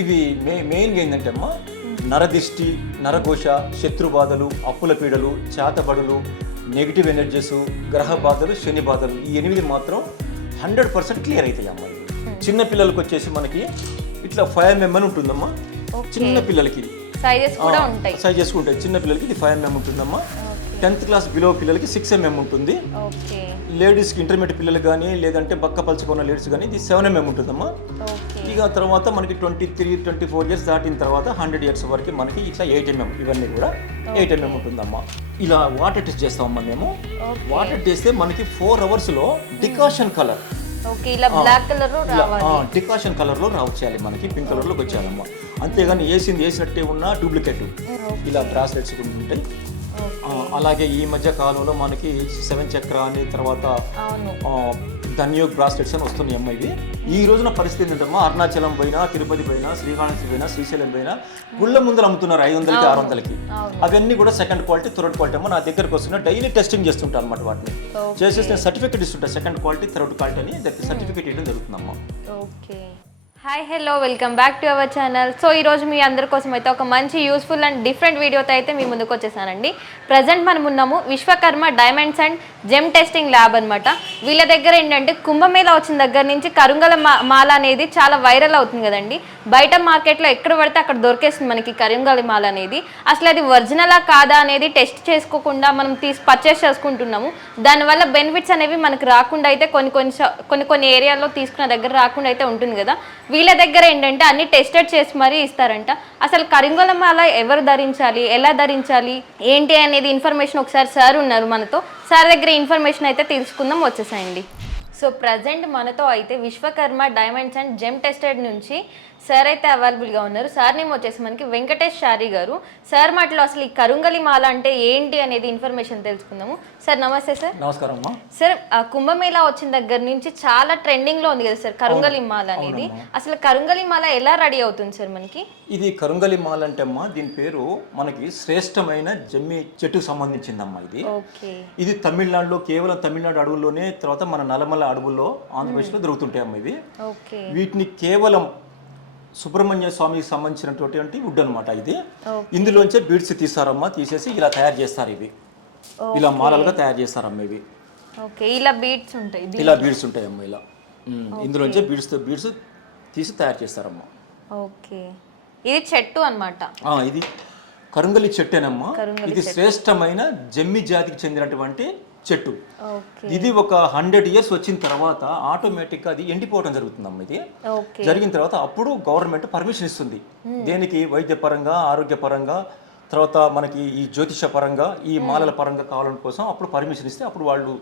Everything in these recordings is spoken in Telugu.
ఇవి మే మెయిన్గా ఏంటంటే అమ్మా నరదిష్టి నరఘోష శత్రుబాధలు అప్పుల పీడలు చేతబడులు నెగిటివ్ ఎనర్జీస్ గ్రహ బాధలు శని బాధలు ఈ ఎనిమిది మాత్రం హండ్రెడ్ పర్సెంట్ క్లియర్ అవుతాయి అమ్మా. చిన్న పిల్లలకు వచ్చేసి మనకి ఇట్లా ఫైవ్ ఎంఎం అని ఉంటుందమ్మా. చిన్న పిల్లలకి ఇది. సైజెస్ ఉంటాయి. చిన్న పిల్లలకి ఇది ఫైవ్ ఎంఎం ఉంటుందమ్మా. టెన్త్ క్లాస్ బిలో పిల్లలకి సిక్స్ ఎంఎం ఉంటుంది. లేడీస్కి ఇంటర్మీడియట్ పిల్లలు కానీ లేదంటే బక్క పలుచుకున్న లేడీస్ కానీ ఇది సెవెన్ ఎంఎం ఉంటుందమ్మా. ఇక తర్వాత మనకి twenty three twenty four years దాటిన తర్వాత హండ్రెడ్ ఇయర్స్ వరకు మనకి ఇట్లా ఎయిట్ ఎంఎం ఇవన్నీ కూడా ఎయిట్ ఎంఎం ఉంటుందమ్మా. ఇలా వాటర్ టెస్ట్ చేస్తామమ్మా మేము. వాటర్ చేస్తే మనకి ఫోర్ అవర్స్లో డికాషన్ కలర్ డికాషన్ కలర్లో రావచ్చేయాలి మనకి పింక్ కలర్లోకి వచ్చేయాలమ్మా. అంతేగాని వేసింది వేసినట్టే ఉన్న డూప్లికేట్ ఇలా బ్రాస్లెట్స్ ఉంటాయి. ఆ, అలాగే ఈ మధ్య కాలంలో మనకి సెవెన్ చక్ర అని తర్వాత ధన్యోగ్ బ్రాస్లెట్స్ అని వస్తున్నాయి అమ్మ ఇవి ఈ రోజున పరిస్థితి ఏంటమ్మా? అరుణాచలం పోయినా తిరుపతి పోయినా శ్రీకాళహస్తి పోయినా శ్రీశైలం పోయినా గుళ్ళ ముందర అమ్ముతున్నారు ఐదు వందలకి ఆరు వందలకి అవును. అవన్నీ కూడా సెకండ్ క్వాలిటీ థర్డ్ క్వాలిటీ అమ్మ నా దగ్గరకు వస్తున్నా. డైలీ టెస్టింగ్ చేస్తుంటాను అనమాట వాటిని. చేసేసి నేను సర్టిఫికేట్ ఇస్తుంటా. సెకండ్ క్వాలిటీ థర్డ్ క్వాలిటీ అని దానికి సర్టిఫికేట్ ఇవ్వడం జరుగుతుందమ్మా. Okay hi hello welcome back to our channel so ఈరోజు మీ అందరి కోసం అయితే ఒక మంచి యూస్ఫుల్ అండ్ డిఫరెంట్ వీడియోతో అయితే మీ ముందుకు వచ్చేసానండి. ప్రజెంట్ మనం ఉన్నాము Vishwakarma diamonds and gem testing lab అన్నమాట. వీళ్ళ దగ్గర ఏంటంటే కుంభమేళ వచ్చిన దగ్గర నుంచి కరుంగల మాల అనేది చాలా వైరల్ అవుతుంది కదండి. బయట మార్కెట్లో ఎక్కడ పడితే అక్కడ దొరికేస్తుంది మనకి కరుంగల మాల అనేది. అసలు అది ఒరిజినలా కాదా అనేది టెస్ట్ చేసుకోకుండా మనం తీసి పర్చేస్ చేసుకుంటున్నాము. దానివల్ల బెనిఫిట్స్ అనేవి మనకు రాకుండా అయితే కొన్ని కొన్ని కొన్ని కొన్ని ఏరియాల్లో తీసుకున్న దగ్గర రాకుండా అయితే ఉంటుంది కదా. వీళ్ళ దగ్గర ఏంటంటే అన్ని టెస్టెడ్ చేసి మరీ ఇస్తారంట. అసలు కరింగల మాల ఎవరు ధరించాలి? ఎలా ధరించాలి? ఏంటి అనేది ఇన్ఫర్మేషన్ ఒకసారి సార్ ఉన్నారు మనతో. సార్ దగ్గర ఇన్ఫర్మేషన్ అయితే తీసుకుందాం వచ్చేసేయండి. సో ప్రజెంట్ మనతో అయితే Vishwakarma diamonds and gem tested నుంచి సార్ అయితే అవైలబుల్గా ఉన్నారు. సార్ నేమ్ వచ్చేసి మనకి వెంకటేష్ షారి గారు. సార్ మాటలో అసలు ఈ కరుంగలి మాల అంటే ఏంటి అనేది ఇన్ఫర్మేషన్ తెలుసుకుందాము. సార్ నమస్తే సార్. నమస్కారం సార్ కుంభమేళా వచ్చిన దగ్గర నుంచి చాలా ట్రెండింగ్లో ఉంది కదా సార్ కరుంగలి మాల అనేది. అసలు కరుంగలి మాల ఎలా రెడీ అవుతుంది సార్ మనకి? ఇది కరుంగలి మాల్ అంటే అమ్మా దీని పేరు మనకి శ్రేష్టమైన జమ్మి చెట్టుకు సంబంధించిందమ్మా ఇది. ఓకే. ఇది తమిళనాడులో కేవలం తమిళనాడు అడవుల్లోనే తర్వాత మన అడవుల్లో ఆంధ్రప్రదేశ్లో దొరుకుతుంటాయి అమ్మ ఇవి. వీటిని కేవలం సుబ్రహ్మణ్య స్వామికి సంబంధించినటువంటి వుడ్ అనమాట ఇది. ఇందులోంచే బీడ్స్ తీస్తారమ్మా తీసేసి ఇలా తయారు చేస్తారు ఇవి. ఇలా మాలలుగా తయారు చేస్తారమ్మ ఇవి. ఇలా బీట్స్ ఉంటాయి ఇలా బీడ్స్ ఉంటాయమ్మ ఇలా. ఇందులోంచే బీడ్స్ బీడ్స్ తీసి తయారు చేస్తారమ్మా. ఓకే. ఇది చెట్టు అన్నమాట. ఆ, ఇది కరుంగలి చెట్టేనమ్మా. ఇది శ్రేష్టమైన జమ్మి జాతికి చెందినటువంటి చెట్టు. ఇది ఒక హండ్రెడ్ ఇయర్స్ వచ్చిన తర్వాత ఆటోమేటిక్గా అది ఎండిపోవడం జరుగుతుందమ్మా ఇది. జరిగిన తర్వాత అప్పుడు గవర్నమెంట్ పర్మిషన్ ఇస్తుంది. దేనికి? వైద్యపరంగా ఆరోగ్యపరంగా తర్వాత మనకి ఈ జ్యోతిష పరంగా ఈ మాలల పరంగా కావాలని కోసం అప్పుడు పర్మిషన్ ఇస్తే అప్పుడు వాళ్ళు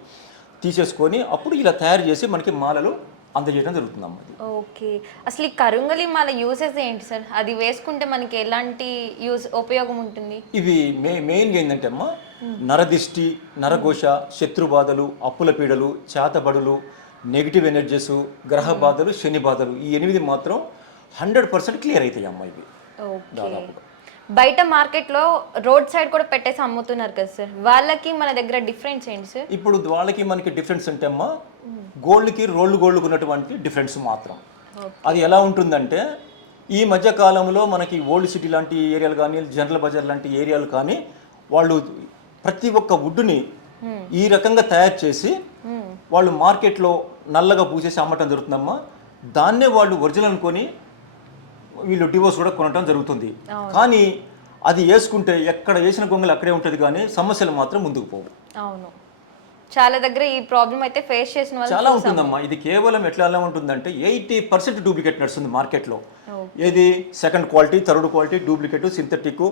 తీసేసుకొని అప్పుడు ఇలా తయారు చేసి మనకి మాలలు అందజేయడం జరుగుతుందమ్మా ఇది. ఓకే. అసలు ఈ కరుంగలి మాల యూసెస్ ఏంటి సార్? అది వేసుకుంటే మనకి ఎలాంటి యూస్ ఉపయోగం ఉంటుంది? ఇవి మే మెయిన్గా ఏంటంటే అమ్మా నరదిష్టి నరఘోష శత్రుబాధలు అప్పుల పీడలు చేతబడులు నెగిటివ్ ఎనర్జీస్ గ్రహ బాధలు శని బాధలు ఈ ఎనిమిది మాత్రం హండ్రెడ్ పర్సెంట్ క్లియర్ అవుతాయి అమ్మా ఇవి. ఓకే. దాదాపుగా. బయట మార్కెట్లో రోడ్ సైడ్ కూడా పెట్టేసి అమ్ముతున్నారు కదా సార్ వాళ్ళకి మన దగ్గర డిఫరెన్స్ ఏంటి సార్ ఇప్పుడు వాళ్ళకి మనకి డిఫరెన్స్ అంటే అమ్మా గోల్డ్కి రోల్డ్ గోల్డ్కి ఉన్నటువంటి డిఫరెన్స్ మాత్రం. అది ఎలా ఉంటుందంటే ఈ మధ్య కాలంలో మనకి ఓల్డ్ సిటీ లాంటి ఏరియాలు కానీ జనరల్ బజార్ లాంటి ఏరియాలు కానీ వాళ్ళు ప్రతి ఒక్క వుడ్ని ఈ రకంగా తయారు చేసి వాళ్ళు మార్కెట్లో నల్లగా పూసేసి అమ్మటం జరుగుతుందమ్మా. దాన్నే వాళ్ళు ఒరిజినల్ అనుకొని వీళ్ళు డివోర్స్ కూడా కొనటం జరుగుతుంది. కానీ అది వేసుకుంటే ఎక్కడ వేసిన గొంగలు అక్కడే ఉంటుంది కానీ సమస్యలు మాత్రం ముందుకు పోవు. అవును. చాలా దగ్గర ఈ ప్రాబ్లం అయితే ఫేస్ చేసిన వాళ్ళు చాలా ఉంటుందమ్మా. ఇది కేవలం ఎట్లా ఎలా ఉంటుందంటే ఎయిటీ పర్సెంట్ డూప్లికేట్ నడుస్తుంది మార్కెట్లో. ఏది? Second quality third quality duplicate synthetic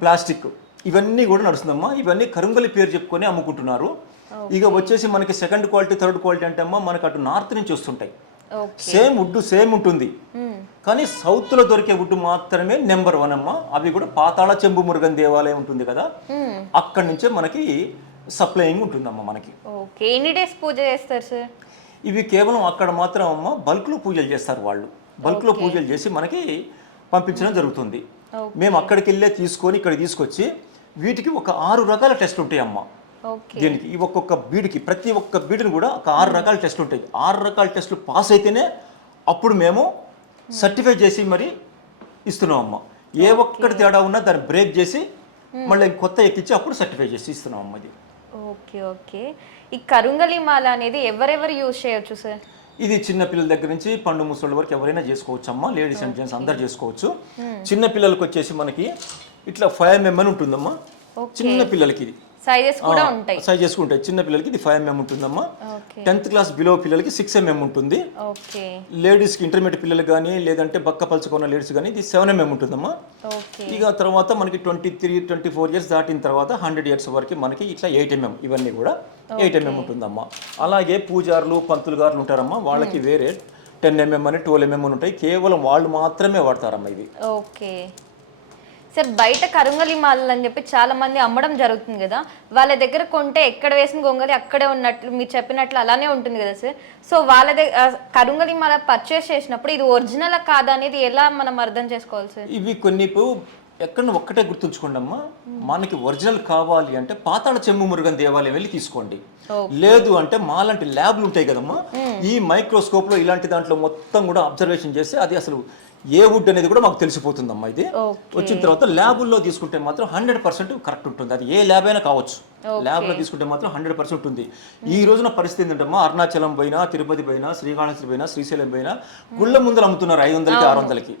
plastic ఇవన్నీ కూడా నడుస్తుందమ్మా. ఇవన్నీ కరుంగలి పేరు చెప్పుకొని అమ్ముకుంటున్నారు. ఇక వచ్చేసి మనకి సెకండ్ క్వాలిటీ థర్డ్ క్వాలిటీ అంటే అమ్మా మనకు అటు నార్త్ నుంచి వస్తుంటాయి. సేమ్ వుడ్ సేమ్ ఉంటుంది. కానీ సౌత్లో దొరికే వుడ్ మాత్రమే నెంబర్ వన్ అమ్మా. అవి కూడా పాతాళ చెంబు మురుగన్ దేవాలయం ఉంటుంది కదా. అక్కడి నుంచే మనకి సప్లయింగ్ ఉంటుందమ్మా మనకి. ఓకే. ఎన్ని డేస్ పూజ చేస్తారు సార్ ఇవి కేవలం అక్కడ మాత్రం అమ్మ బల్క్లో పూజలు చేస్తారు వాళ్ళు. బల్క్లో పూజలు చేసి మనకి పంపించడం జరుగుతుంది. మేము అక్కడికి వెళ్ళే తీసుకొని ఇక్కడ తీసుకొచ్చి వీటికి ఒక ఆరు రకాల టెస్ట్లు ఉంటాయి అమ్మ. దీనికి ఈ ఒక్కొక్క బీడుకి ప్రతి ఒక్క బీడుని కూడా ఒక ఆరు రకాల టెస్ట్లు ఉంటాయి. ఆరు రకాల టెస్టులు పాస్ అయితేనే అప్పుడు మేము సర్టిఫై చేసి మరి ఇస్తున్నాం అమ్మ. ఏ ఒక్కటి తేడా ఉన్నా దాన్ని బ్రేక్ చేసి మళ్ళీ కొత్త ఎక్కించి అప్పుడు సర్టిఫై చేసి ఇస్తున్నాం అమ్మ ఇది ఓకే ఓకే. ఈ కరుంగలి మాల అనేది ఎవరెవరు యూజ్ చేయొచ్చు సార్? ఇది చిన్న పిల్లల దగ్గర నుంచి పండు ముసళ్ళ వరకు ఎవరైనా చేసుకోవచ్చు అమ్మా. లేడీస్ అండ్ జెంట్స్ అందరు చేసుకోవచ్చు. చిన్న పిల్లలకి వచ్చేసి మనకి ఇట్లా ఫైవ్ ఎంఎం అని ఉంటుందమ్మా. చిన్న పిల్లలకి ఇది. సైజెస్ కూడా ఉంటాయి. చిన్న పిల్లలకి ఇది ఫైవ్ ఎంఎం ఉంటుందమ్మా. టెన్త్ క్లాస్ బిలో పిల్లలకి సిక్స్ ఎంఎం ఉంటుంది. లేడీస్కి ఇంటర్మీడియట్ పిల్లలు కానీ లేదంటే బక్క పలుచుకున్న లేడీస్ కానీ ఇది సెవెన్ ఎంఎం ఉంటుందమ్మా. ఇక తర్వాత మనకి twenty three twenty four years దాటిన తర్వాత హండ్రెడ్ ఇయర్స్ వరకు మనకి ఇట్లా ఎయిట్ ఎంఎం ఇవన్నీ కూడా ఎయిట్ ఎంఎం ఉంటుందమ్మా. అలాగే పూజారులు పంతులు గారులు ఉంటారమ్మా. వాళ్ళకి వేరే టెన్ ఎంఎం అని ట్వెల్వ్ ఎంఎం అని ఉంటాయి. కేవలం వాళ్ళు మాత్రమే వాడతారమ్మా ఇవి. ఓకే. సార్ బయట కరుంగలి మాలలు అని చెప్పి చాలా మంది అమ్మడం జరుగుతుంది కదా. వాళ్ళ దగ్గర కొంటే ఎక్కడ వేసిన గొంగలి అక్కడే ఉన్నట్లు మీరు చెప్పినట్లు అలానే ఉంటుంది కదా సార్. సో వాళ్ళ దగ్గర కరుంగలి మాల పర్చేస్ చేసినప్పుడు ఇది ఒరిజినల్ కాదా అనేది ఎలా మనం అర్థం చేసుకోవాలి సార్? ఇవి కొన్ని ఎక్కడ ఒక్కటే గుర్తుంచుకోండి అమ్మా. మనకి ఒరిజినల్ కావాలి అంటే పాతాళ చెంబు మురుగన్ దేవాలయం వెళ్ళి తీసుకోండి. లేదు అంటే మాలాంటి ల్యాబ్లు ఉంటాయి కదమ్మా. ఈ మైక్రోస్కోప్లో ఇలాంటి దాంట్లో మొత్తం కూడా అబ్జర్వేషన్ చేస్తే అది అసలు ఏ వుడ్ అనేది కూడా మాకు తెలిసిపోతుందమ్మా ఇది. వచ్చిన తర్వాత ల్యాబుల్లో తీసుకుంటే మాత్రం హండ్రెడ్ పర్సెంట్ కరెక్ట్ ఉంటుంది. అది ఏ ల్యాబ్ అయినా కావచ్చు. ల్యాబ్లో తీసుకుంటే మాత్రం హండ్రెడ్ పర్సెంట్ ఉంటుంది ఈ రోజున పరిస్థితి ఏంటమ్మా అరుణాచలం పోయినా తిరుపతి పోయినా శ్రీకాళహస్తి పోయినా శ్రీశైలం పోయినా గుళ్ళ ముందర అమ్ముతున్నారు ఐదు వందలకి ఆరు వందలకి.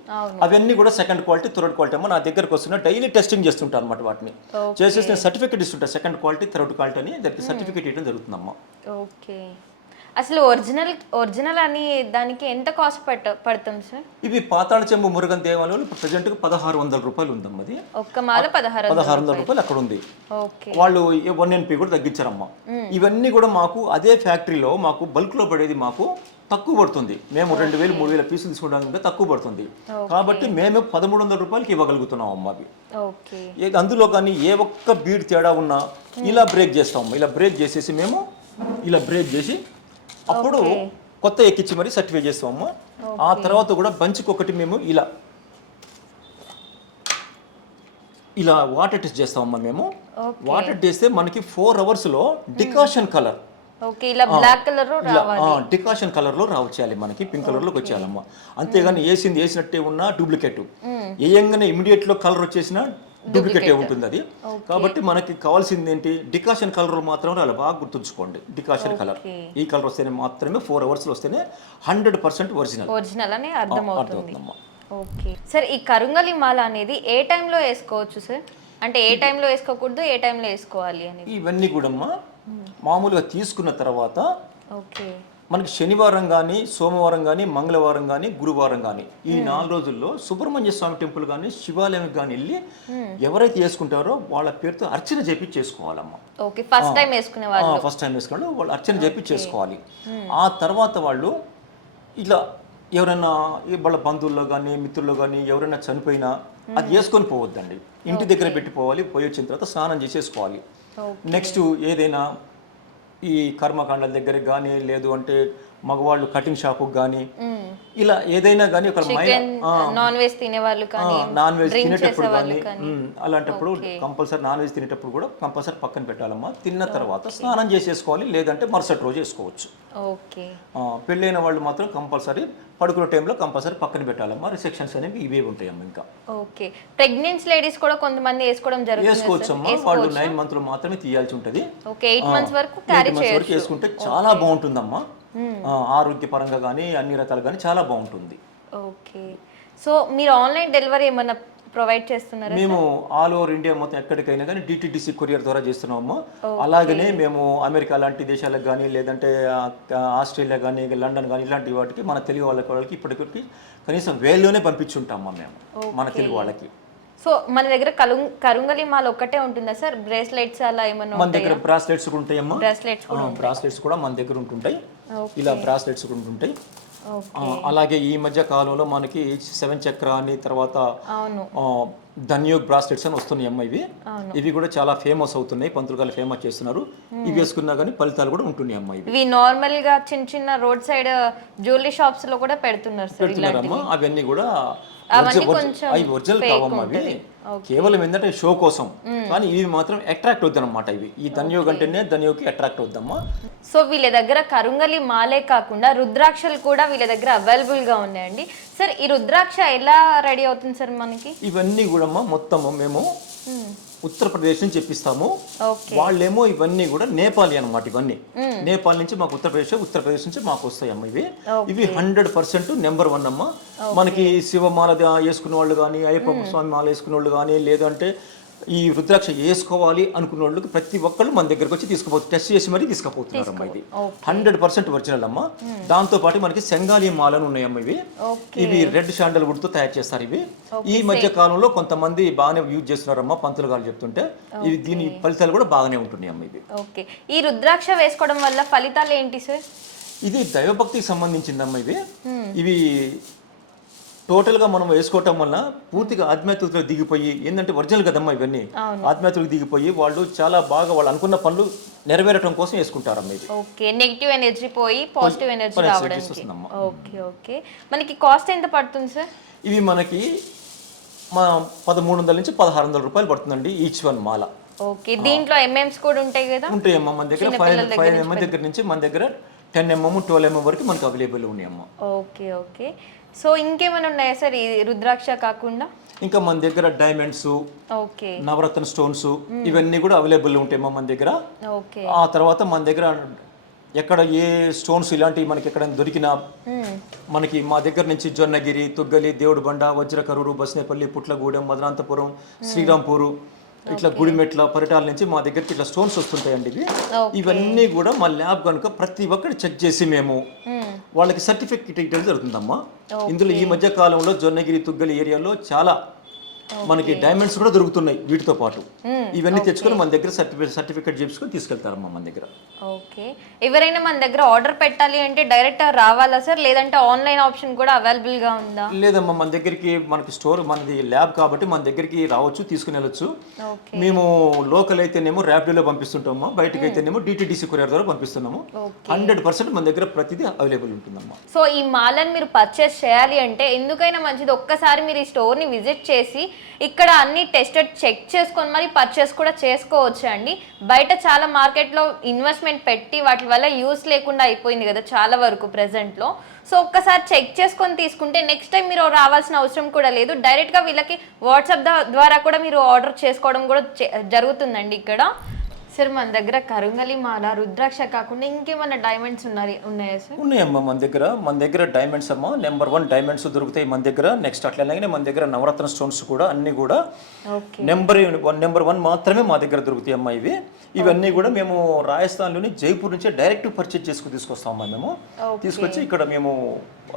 అవన్నీ కూడా సెకండ్ క్వాలిటీ థర్డ్ క్వాలిటీ అమ్మా నా దగ్గరకు వస్తున్నా డైలీ టెస్టింగ్ చేస్తుంటాను అనమాట వాటిని. చేసేసి నేను సర్టిఫికేట్ ఇస్తుంటా సెకండ్ క్వాలిటీ థర్డ్ క్వాలిటీ అని దానికి సర్టిఫికేట్ ఇవ్వడం జరుగుతుందమ్మా. ఓకే. అసలు ఒరిజినల్ ఒరిజినల్ అని దానికి ఎంత కాస్ట్ పట్ట పడుతుంది సార్? ఇవి పాతాళ చెంబు మురుగన్ దేవాలయంలో ప్రజెంట్గా పదహారు వందల రూపాయలు ఉందమ్మా అది. ఒక్క మాల పదహారు. పదహారు వందల రూపాయలు. అక్కడ ఉంది. వాళ్ళు వన్ ఎన్పి కూడా తగ్గించారమ్మా. ఇవన్నీ కూడా మాకు అదే ఫ్యాక్టరీలో మాకు బల్క్లో పడేది మాకు తక్కువ పడుతుంది. మేము రెండు వేలు మూడు వేల పీసులు తీసుకుంటే తక్కువ పడుతుంది. కాబట్టి మేము పదమూడు వందల రూపాయలకి ఇవ్వగలుగుతున్నాం అమ్మా అవి. అందులో కానీ ఏ ఒక్క బీడ్ తేడా ఉన్నా ఇలా బ్రేక్ చేస్తాం ఇలా బ్రేక్ చేసేసి మేము ఇలా బ్రేక్ చేసి అప్పుడు కొత్త ఎక్కించి మరి సర్టిఫై చేస్తామమ్మా ఆ తర్వాత కూడా బంచ్కి ఒకటి మేము ఇలా ఇలా వాటర్ టెస్ట్ చేస్తామమ్మా మేము. వాటర్ చేస్తే మనకి ఫోర్ అవర్స్లో డికాషన్ కలర్. డికాషన్ కలర్లో రావచ్చేయాలి మనకి పింక్ కలర్లోకి వచ్చేయాలమ్మా అంతేగాని వేసింది వేసినట్టే ఉన్నా డూప్లికేట్. వేయంగానే ఇమీడియట్లో కలర్ వచ్చేసిన డూప్లికేట్ ఉంటుంది అది కాబట్టి మనకి కావాల్సింది ఏంటి డికాషన్ కలర్ మాత్రం అలా బాగా గుర్తుంచుకోండి. డికాషన్ కలర్ ఈ కలర్ వస్తేనే మాత్రమే ఫోర్ అవర్స్లో వస్తేనే హండ్రెడ్ పర్సెంట్ ఒరిజినల్ ఒరిజినల్ అని అర్థమవుతుందమ్మా. ఓకే సార్ ఈ కరుంగలి మాల అనేది ఏ టైంలో వేసుకోవచ్చు సార్ అంటే ఏ టైంలో వేసుకోకూడదు ఏ టైంలో వేసుకోవాలి అనేది? ఇవన్నీ కూడామ్మా. మామూలుగా తీసుకున్న తర్వాత ఓకే మనకి శనివారం కానీ సోమవారం కానీ మంగళవారం కానీ గురువారం కానీ ఈ నాలుగు రోజుల్లో సుబ్రహ్మణ్య స్వామి టెంపుల్ కానీ శివాలయం కానీ వెళ్ళి ఎవరైతే చేసుకుంటారో వాళ్ళ పేరుతో అర్చన చేపి చేసుకోవాలమ్మా ఫస్ట్ టైం వేసుకునే వాళ్ళు. ఫస్ట్ టైం వేసుకోవాలి వాళ్ళు అర్చన చేపి చేసుకోవాలి ఆ తర్వాత వాళ్ళు ఇట్లా ఎవరైనా వాళ్ళ బంధువుల్లో కానీ మిత్రుల్లో కానీ ఎవరైనా చనిపోయినా అది వేసుకొని పోవద్దండి. ఇంటి దగ్గర పెట్టిపోవాలి పోయి వచ్చిన తర్వాత స్నానం చేసేసుకోవాలి. నెక్స్ట్ ఏదైనా ఈ కర్మకాండాల దగ్గరికి కానీ లేదు అంటే మగవాళ్ళు కటింగ్ షాపుకి కానీ ఇలా ఏదైనా కానీ ఒక నాన్ వెజ్ తినే వాళ్ళు కానీ నాన్ వెజ్ తినేటప్పుడు కానీ. అలాంటప్పుడు కంపల్సరీ నాన్ వెజ్ తినేటప్పుడు కూడా కంపల్సరీ పక్కన పెట్టాలమ్మా. తిన్న తర్వాత స్నానం చేసేసుకోవాలి లేదంటే మరుసటి రోజు వేసుకోవచ్చు. పెళ్ళైన వాళ్ళు మాత్రం కంపల్సరీ పడుకునే టైంలో కంపల్సరీ పక్కన పెట్టాలమ్మా. రిసెప్షన్స్ అనేవి ఇవే ఉంటాయమ్మా ఇంకా. ఓకే ప్రెగ్నెన్సీ లేడీస్ కూడా కొంతమంది వేసుకోవడం జరుగుతుంది వేసుకోవచ్చమ్మా. వాళ్ళు నైన్ మంత్లు మాత్రమే తీయాల్సి ఉంటుంది. ఓకే ఎయిట్ మంత్స్ వరకు మంత్స్ వేసుకుంటే చాలా బాగుంటుందమ్మా. ఆరోగ్యపరంగా కానీ అన్ని రకాలు కానీ చాలా బాగుంటుంది. ఓకే. సో మీరు ఆన్లైన్ డెలివరీ ఏమన్నా ప్రొవైడ్ చేస్తున్నారా మేము ఆల్ ఓవర్ ఇండియా మొత్తం ఎక్కడికైనా కానీ డిటిడిసి కొరియర్ ద్వారా చేస్తున్నామమ్మా అలాగనే మేము అమెరికా లాంటి దేశాలకు కానీ లేదంటే ఆస్ట్రేలియా కానీ లండన్ కానీ ఇలాంటి వాటికి మన తెలుగు వాళ్ళకి వాళ్ళకి ఇప్పటికి కనీసం వేల్లోనే పంపించుంటామమ్మా మేము మన తెలుగు వాళ్ళకి. సో మన దగ్గర కలు కరుంగలి మాల ఒక్కటే ఉంటుందా సార్? బ్రేస్లెట్స్ అలా ఏమన్నా మన దగ్గర బ్రాస్లెట్స్ కూడా ఉంటాయమ్మా. బ్రాస్లెట్స్ బ్రాస్లెట్స్ కూడా మన దగ్గర ఉంటుంటాయి. ఇలా బ్రాస్లెట్స్ కూడా ఆ, అలాగే ఈ మధ్య కాలంలో మనకి సెవెన్ చక్ర అని తర్వాత ధన్యోగ్ బ్రాస్లెట్స్ అని వస్తున్నాయి అమ్మ ఇవి. ఇవి కూడా చాలా ఫేమస్ అవుతున్నాయి. పంతులు గారు ఫేమస్ చేస్తున్నారు. ఇవి వేసుకున్నా కానీ ఫలితాలు కూడా ఉంటున్నాయి అమ్మ ఇవి. నార్మల్గా చిన్న చిన్న రోడ్ సైడ్ జ్యువెలరీ షాప్స్లో కూడా పెడుతున్నారు పెడుతున్నారమ్మా. అవన్నీ కూడా అవి ఒరిజినల్ కావమ్మా అవి. కేవలం ఏంటంటే షో కోసం. కానీ ఇవి మాత్రం అట్రాక్ట్ అవుద్దన్నమాట ఇవి. ఈ ధన్యోగ్ అంటేనే ధన్యోగ్కి అట్రాక్ట్ అవుద్దమ్మా సో వీళ్ళ దగ్గర కరుంగలి మాలే కాకుండా రుద్రాక్షలు కూడా వీళ్ళ దగ్గర అవైలబుల్గా ఉన్నాయండి. సార్ ఈ రుద్రాక్ష ఎలా రెడీ అవుతుంది సార్ మనకి? ఇవన్నీ కూడా మొత్తము మేము. ఉత్తరప్రదేశ్ నుంచి చెప్పిస్తాము. వాళ్ళేమో ఇవన్నీ కూడా నేపాలి అన్నమాట ఇవన్నీ. నేపాల్ నుంచి మాకు ఉత్తరప్రదేశ్ ఉత్తరప్రదేశ్ నుంచి మాకు వస్తాయమ్మా ఇవి. ఇవి హండ్రెడ్ పర్సెంట్ నెంబర్ వన్ అమ్మా. మనకి శివమాల వేసుకునే వాళ్ళు కానీ అయ్యప్ప స్వామి మాల వేసుకునే వాళ్ళు కానీ లేదంటే ఈ రుద్రాక్ష వేసుకోవాలి అనుకున్న వాళ్ళకి ప్రతి ఒక్కళ్ళు మన దగ్గరకు వచ్చి తీసుకుపోతారు టెస్ట్ చేసి మరీ తీసుకుపోతున్నారు అమ్మా ఇది హండ్రెడ్ పర్సెంట్ ఒరిజినల్ అమ్మా. దాంతో పాటు మనకి సెంగాలి మాలను ఉన్నాయమ్మా ఇవి. ఇవి రెడ్ శాండల్ వుడ్తో తయారు చేస్తారు ఇవి. ఈ మధ్య కాలంలో కొంతమంది బాగానే యూజ్ చేస్తున్నారమ్మా పంతులు గారు చెప్తుంటే. ఇవి దీని ఫలితాలు కూడా బాగానే ఉంటున్నాయి అమ్మ ఇవి. ఓకే. ఈ రుద్రాక్ష వేసుకోవడం వల్ల ఫలితాలు ఏంటి సార్? ఇది దైవభక్తికి సంబంధించిందమ్మా ఇవి. ఇవి టోటల్గా మనం వేసుకోవటం వల్ల పూర్తిగా ఆధ్యాత్మికతలో దిగిపోయి ఏంటంటే ఒరిజినల్ కదమ్మా ఇవన్నీ. ఆధ్యాత్మికతకు దిగిపోయి వాళ్ళు చాలా బాగా వాళ్ళు అనుకున్న పనులు నెరవేరటం కోసం వేసుకుంటారమ్మా ఇది ఓకే నెగిటివ్ ఎనర్జీ పోయి పాజిటివ్ ఎనర్జీ రావడానికి. Okay okay. మనకి కాస్ట్ ఎంత పడుతుంది సార్? ఇవి మనకి మా పదమూడు వందల నుంచి పదహారు వందల రూపాయలు పడుతుందండి ఈచ్ వన్ మాల. ఓకే దీంట్లో ఎంఎంస్ కూడా ఉంటాయి కదా? ఉంటాయమ్మా మన దగ్గర ఫైవ్ ఫైవ్ ఎంఎం దగ్గర నుంచి మన దగ్గర టెన్ ఎంఎం ట్వెల్వ్ ఎంఎం వరకు మనకు అవైలబుల్ ఉన్నాయమ్మా ఓకే ఓకే. సో ఇంకేమైనా ఉన్నాయా సార్? ఈ రుద్రాక్ష కాకుండా? ఇంకా మన దగ్గర డైమండ్స్ ఓకే. నవరత్న స్టోన్స్ ఇవన్నీ కూడా అవైలబుల్ ఉంటాయమ్మా మన దగ్గర. ఓకే. ఆ తర్వాత మన దగ్గర ఎక్కడ ఏ స్టోన్స్ ఇలాంటివి మనకి ఎక్కడ దొరికినా మనకి మా దగ్గర నుంచి జొన్నగిరి తుగ్గలి దేవుడు బండ వజ్రకరూరు బస్నేపల్లి పుట్లగూడెం మదనాంతపురం శ్రీరాంపూరు ఇట్లా గుడిమెట్ల పరిటాల నుంచి మా దగ్గరికి ఇట్లా స్టోన్స్ వస్తుంటాయండి ఇవి. ఇవన్నీ కూడా మా ల్యాబ్ కనుక ప్రతి ఒక్కటి చెక్ చేసి మేము వాళ్ళకి సర్టిఫికేట్ ఇవ్వడం జరుగుతుందమ్మా. ఇందులో ఈ మధ్య కాలంలో జొన్నగిరి తుగ్గలి ఏరియాలో చాలా మనకి డైమండ్స్ కూడా దొరుకుతున్నాయి వీటితో పాటు. ఇవన్నీ తెచ్చుకొని మన దగ్గర సర్టిఫికేట్ సర్టిఫికేట్ చేసుకొని తీసుకెళ్తారమ్మా మన దగ్గర. ఓకే ఎవరైనా మన దగ్గర ఆర్డర్ పెట్టాలి అంటే డైరెక్ట్ రావాలా సార్ లేదంటే ఆన్లైన్ ఆప్షన్ కూడా అవైలబుల్గా ఉందా? లేదమ్మా మన దగ్గరికి మనకి స్టోర్ మనది ల్యాబ్ కాబట్టి మన దగ్గరికి రావచ్చు తీసుకుని వెళ్ళొచ్చు. మేము లోకల్ అయితేనేమో ర్యాపిడోలో పంపిస్తుంటామా బయటకు అయితేనేమో డిటీడీసీ కొరియర్ ద్వారా పంపిస్తున్నాము. హండ్రెడ్ పర్సెంట్ మన దగ్గర ప్రతిదీ అవైలబుల్ ఉంటుందమ్మా. సో ఈ మాలను మీరు పర్చేస్ చేయాలి అంటే ఎందుకైనా మంచిది. ఒక్కసారి మీరు ఈ స్టోర్ని విజిట్ చేసి ఇక్కడ అన్ని టెస్టెడ్ చెక్ చేసుకొని మరి పర్చేస్ కూడా చేసుకోవచ్చు అండి. బయట చాలా మార్కెట్లో ఇన్వెస్ట్మెంట్ పెట్టి వాటి వల్ల యూస్ లేకుండా అయిపోయింది కదా చాలా వరకు ప్రెసెంట్లో సో ఒక్కసారి చెక్ చేసుకొని తీసుకుంటే నెక్స్ట్ టైం మీరు రావాల్సిన అవసరం కూడా లేదు. డైరెక్ట్గా వీళ్ళకి వాట్సాప్ ద్వారా కూడా మీరు ఆర్డర్ చేసుకోవడం కూడా జరుగుతుందండి ఇక్కడ. సార్ మన దగ్గర కరుంగలి మాల రుద్రాక్ష కాకుండా ఇంకేమైనా డైమండ్స్ ఉన్నాయి ఉన్నాయా సార్? ఉన్నాయమ్మా మన దగ్గర. మన దగ్గర డైమండ్స్ అమ్మా. నెంబర్ వన్ డైమండ్స్ దొరుకుతాయి మన దగ్గర. నెక్స్ట్ అట్లనే మన దగ్గర నవరత్న స్టోన్స్ కూడా అన్ని కూడా. నెంబర్ వన్ నెంబర్ వన్ మాత్రమే మా దగ్గర దొరుకుతాయి అమ్మా ఇవి. ఇవన్నీ కూడా మేము రాజస్థాన్లోని జైపూర్ నుంచే డైరెక్ట్ పర్చేజ్ చేసుకుని తీసుకొస్తామమ్మా మేము. తీసుకొచ్చి ఇక్కడ మేము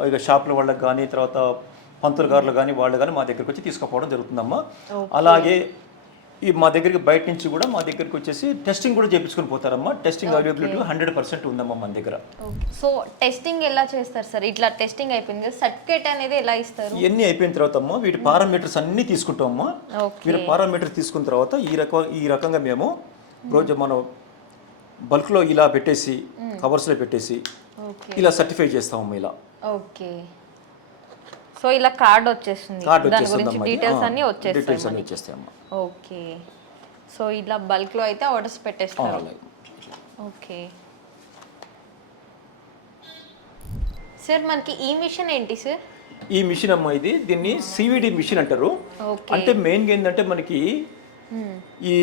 ఇక షాపుల వాళ్ళకి కానీ తర్వాత పంతులు గారులు కానీ వాళ్ళు కానీ మా దగ్గరికి వచ్చి తీసుకుపోవడం జరుగుతుందమ్మా. అలాగే ఈ మా దగ్గరికి బయట నుంచి కూడా మా దగ్గరికి వచ్చేసి టెస్టింగ్ కూడా చేయించుకొని పోతారమ్మా. టెస్టింగ్ అవైలబిలిటీ హండ్రెడ్ పర్సెంట్ ఉందమ్మా మన దగ్గర. సో టెస్టింగ్ ఎలా చేస్తారు సార్ ఇట్లా టెస్టింగ్ అయిపోయింది సర్టిఫికేట్ అనేది ఎలా ఇస్తారు? ఇవన్నీ అయిపోయిన తర్వాత అమ్మా వీటి పారామీటర్స్ అన్ని తీసుకుంటామమ్మా. ఓకే వీటి పారామీటర్ తీసుకున్న తర్వాత ఈ రకం ఈ రకంగా మేము రోజు మనం బల్క్లో ఇలా పెట్టేసి కవర్స్లో పెట్టేసి ఓకే ఇలా సర్టిఫై చేస్తామమ్మా ఇలా. ఓకే సో ఇలా కార్డ్ వచ్చేస్తుంది. కార్డ్ దాని గురించి డీటెయిల్స్ అన్ని వచ్చేస్తాయి డీటెయిల్స్ అన్ని వచ్చేస్తాయమ్మా ఓకే. సో ఇలా బల్క్లో అయితే ఆర్డర్స్ పెట్టేస్తారు. ఓకే. సార్ మనకి ఈ మిషన్ ఏంటి సార్ ఈ మిషన్ అమ్మా ఇది. దీన్ని సివిడి మిషన్ అంటారు. అంటే మెయిన్గా ఏంటంటే మనకి ఈ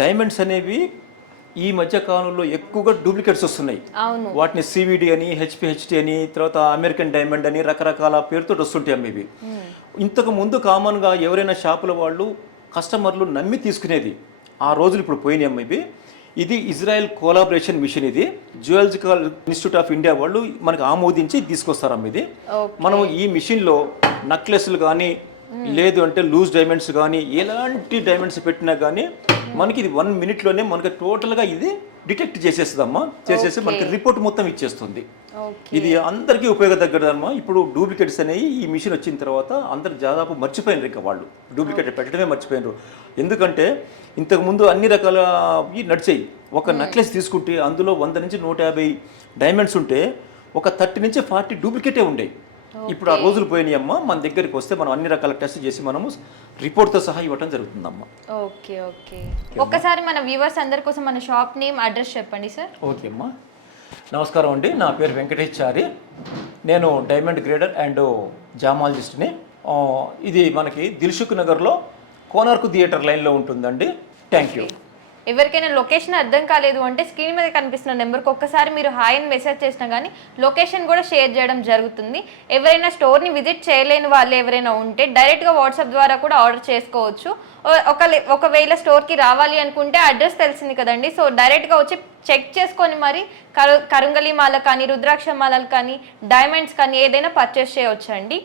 డైమండ్స్ అనేవి ఈ మధ్య కాలంలో ఎక్కువగా డూప్లికేట్స్ వస్తున్నాయి. వాటిని సివిడి అని హెచ్పిహెచ్టి అని తర్వాత అమెరికన్ డైమండ్ అని రకరకాల పేరుతో వస్తుంటాయి అమ్మ ఇవి. ఇంతకు ముందు కామన్గా ఎవరైనా షాపుల వాళ్ళు కస్టమర్లు నమ్మి తీసుకునేది. ఆ రోజులు ఇప్పుడు పోయినాయి అమ్మ ఇవి. ఇది ఇజ్రాయెల్ కోలాబరేషన్ మిషన్ ఇది. జియాలజికల్ ఇన్స్టిట్యూట్ ఆఫ్ ఇండియా వాళ్ళు మనకు ఆమోదించి తీసుకొస్తారమ్మ ఇది. మనం ఈ మిషన్లో నక్లెస్లు కానీ లేదు అంటే లూజ్ డైమండ్స్ కానీ ఎలాంటి డైమండ్స్ పెట్టినా కానీ మనకి ఇది వన్ మినిట్లోనే మనకి టోటల్గా ఇది డిటెక్ట్ చేసేస్తుందమ్మా. చేసేసి మనకి రిపోర్ట్ మొత్తం ఇచ్చేస్తుంది. ఇది అందరికీ ఉపయోగదగ్గదమ్మా ఇప్పుడు డూప్లికేట్స్ అనేవి ఈ మిషన్ వచ్చిన తర్వాత అందరు దాదాపు మర్చిపోయినారు ఇంకా వాళ్ళు. డూప్లికేట్ పెట్టడమే మర్చిపోయినారు. ఎందుకంటే ఇంతకుముందు అన్ని రకాల నడిచాయి. ఒక నెక్లెస్ తీసుకుంటే అందులో వంద నుంచి నూట యాభై డైమండ్స్ ఉంటే ఒక థర్టీ నుంచి ఫార్టీ డూప్లికేటే ఉండేవి ఇప్పుడు ఆ రోజులు పోయినాయమ్మా. మన దగ్గరికి వస్తే మనం అన్ని రకాల టెస్ట్ చేసి మనము రిపోర్ట్తో సహా ఇవ్వటం జరుగుతుందమ్మా. Okay okay. ఒక్కసారి మన వ్యూవర్స్ అందరి కోసం మన షాప్ నేమ్ అడ్రస్ చెప్పండి సార్. ఓకే అమ్మా నమస్కారం అండి నా పేరు వెంకటేష్ చారి నేను డైమండ్ గ్రేడర్ అండ్ జామాలజిస్ట్ని. ఇది మనకి దిల్సుఖ్ నగర్లో కోనార్కు థియేటర్ లైన్లో ఉంటుందండి. థ్యాంక్ యూ ఎవరికైనా లొకేషన్ అర్థం కాలేదు అంటే స్క్రీన్ మీద కనిపిస్తున్న నెంబర్కి ఒక్కసారి మీరు హాయ్ అని మెసేజ్ చేసినా కానీ లొకేషన్ కూడా షేర్ చేయడం జరుగుతుంది. ఎవరైనా స్టోర్ని విజిట్ చేయలేని వాళ్ళు ఎవరైనా ఉంటే డైరెక్ట్గా వాట్సాప్ ద్వారా కూడా ఆర్డర్ చేసుకోవచ్చు. ఒక ఒకవేళ స్టోర్కి రావాలి అనుకుంటే అడ్రస్ తెలిసింది కదండి. సో డైరెక్ట్గా వచ్చి చెక్ చేసుకొని మరి కరు కరుంగలి మాల కానీ రుద్రాక్ష మాలలు కానీ డైమండ్స్ కానీ ఏదైనా పర్చేస్ చేయవచ్చు అండి